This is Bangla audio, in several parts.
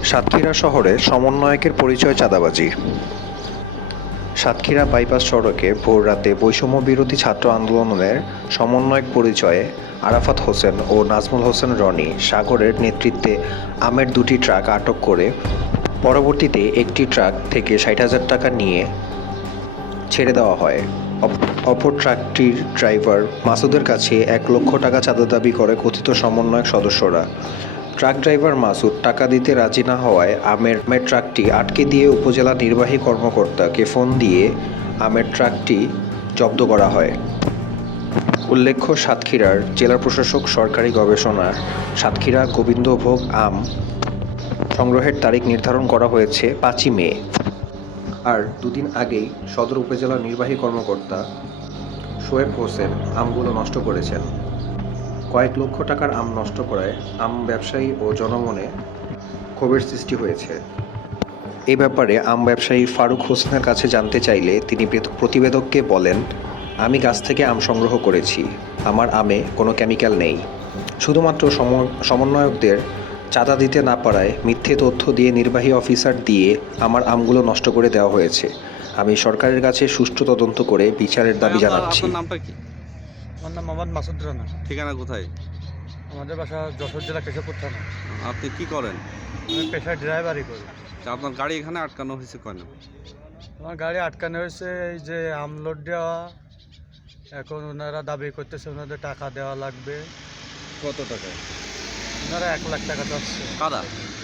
সাতক্ষীরা শহরে সমন্বয়কের পরিচয় চাঁদাবাজি। সাতক্ষীরা বাইপাস সড়কে ভোররাতে বৈষম্যবিরোধী ছাত্র আন্দোলনের সমন্বয়ক পরিচয়ে আরাফাত হোসেন ও নাজমুল হোসেন রনি সাগরের নেতৃত্বে আমের দুটি ট্রাক আটক করে পরবর্তীতে একটি ট্রাক থেকে ৬০,০০০ টাকা নিয়ে ছেড়ে দেওয়া হয়। অপর ট্রাকটির ড্রাইভার মাসুদের কাছে ১,০০,০০০ টাকা চাঁদা দাবি করে কথিত সমন্বয়ক সদস্যরা। ট্রাক ড্রাইভার মাসুদ টাকা দিতে রাজি না হওয়ায় আমের ট্রাকটি আটকে দিয়ে উপজেলা নির্বাহী কর্মকর্তাকে ফোন দিয়ে আমের ট্রাকটি জব্দ করা হয়। উল্লেখ্য, সাতক্ষীরার জেলা প্রশাসক সরকারি গবেষণা সাতক্ষীরা গোবিন্দভোগ আম সংগ্রহের তারিখ নির্ধারণ করা হয়েছে ৫ই মে। আর দুদিন আগেই সদর উপজেলা নির্বাহী কর্মকর্তা শোয়েব হোসেন আমগুলো নষ্ট করেছেন। কয়েক লক্ষ টাকার আম নষ্ট করায় আম ব্যবসায়ী ও জনমনে ক্ষোভের সৃষ্টি হয়েছে। এ ব্যাপারে আম ব্যবসায়ী ফারুক হোসেনের কাছে জানতে চাইলে তিনি প্রতিবেদককে বলেন, আমি গাছ থেকে আম সংগ্রহ করেছি, আমার আমে কোনো কেমিক্যাল নেই। শুধুমাত্র সমন্বয়কদের চাঁদা দিতে না পারায় মিথ্যে তথ্য দিয়ে নির্বাহী অফিসার দিয়ে আমার আমগুলো নষ্ট করে দেওয়া হয়েছে। আমি সরকারের কাছে সুষ্ঠু তদন্ত করে বিচারের দাবি জানাচ্ছি। আপনার নামটা কি? আমার নাম মোহাম্মদ মাসুদ রানা। ঠিকানা কোথায়? আমাদের বাসা যশোর জেলা কেশবপুর থানা। আপনি কি করেন? আমি পেশায় ড্রাইভারই করি। আপনার গাড়ি এখানে আটকানো হয়েছে কেন? আমার গাড়ি আটকানো হয়েছে এই যে আমলোড দেওয়া, এখন ওনারা দাবি করতেছে ওনাদের টাকা দেওয়া লাগবে। কত টাকা? ওনারা ১,০০,০০০ টাকা চাচ্ছে। কারা?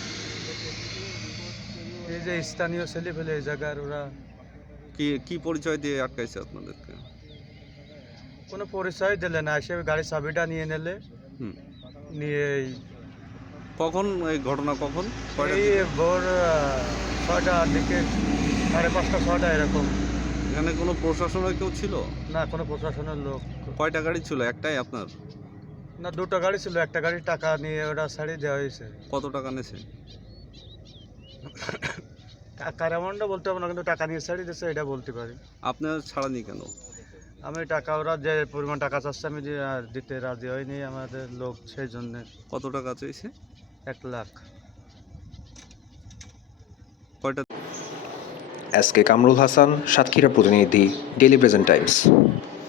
এই যে স্থানীয় ছেলে ফেলে এই জায়গার ওরা। কি পরিচয় দিয়ে আটকাইছে আপনাদেরকে? কোনো পরিচয় দিলে না, এসে গাড়ির চাবিটা নিয়ে নিলে নিয়ে কখন এই ঘটনা কখন? এই ভোর ৬টার দিকে, ৫:৩০ ৬টা এরকম। এখানে কোনো প্রশাসনের কেউ ছিল না, কোনো প্রশাসনের লোক। কয়টা গাড়ি ছিল? একটাই আপনার? না, দুটো গাড়ি ছিল, একটা গাড়ির টাকা নিয়ে ওটা ছাড়িয়ে দেওয়া হয়েছে। কত টাকা নেছে? টাকার অ্যামাউন্টটা বলতে হবে না, কিন্তু টাকা নিয়ে ছাড়িয়ে দিয়েছে এটা বলতে পারি। আপনার ছাড়ানি কেন? আমি টাকা, ওরা যে পরিমাণ টাকা চাচ্ছে আমি দিতে রাজি হয়নি, আমাদের লোক, সেই জন্যে। কত টাকা চাইছে? ১,০০,০০০। কয়টা? এস কে কামরুল হাসান, সাতক্ষীরা প্রতিনিধি, ডেইলি প্রেজেন্ট টাইমস।